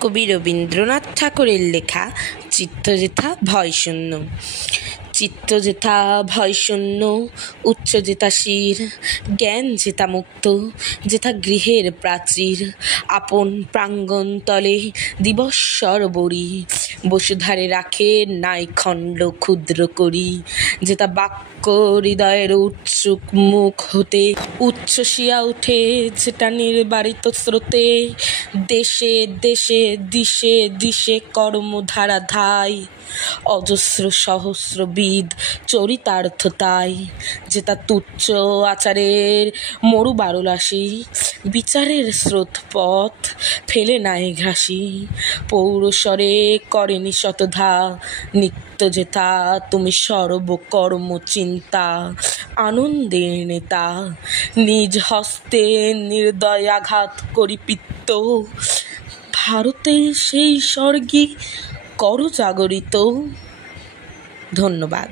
কবি রবীন্দ্রনাথ ঠাকুরের লেখা চিত্তজেথা ভয়শূন্য। চিত্তজেথা ভয়শূন্য, উচ্চ যেথা শির, জ্ঞান যেথা মুক্ত, যেথা গৃহের প্রাচীর, আপন প্রাঙ্গণ তলে দিবস্বর বরি, বসুধারে রাখে নাই খণ্ড ক্ষুদ্র করি, যেথা বাক্য হৃদয়ের উৎসুক মুখ হতে উচ্ছ্বসিয়া উঠে, যেটা নির্বারিত স্রোতে দেশে দেশে দিশে দিশে কর্মধারা ধায়, অজস্র সহস্রবিদ চরিতার্থতায়, যেটা তুচ্ছ আচারের মরু বারুলাসী, বিচারের স্রোত পথ ফেলে নাই ঘাসি, পৌরস্বরে করেনি শতধা, নিত্য যেথা তুমি সর্বকর্ম চিন্তা, আনন্দের নেতা, নিজ হস্তে নির্দয় আঘাত করি পিত্ত, ভারতের সেই স্বর্গে করো জাগরিত। ধন্যবাদ।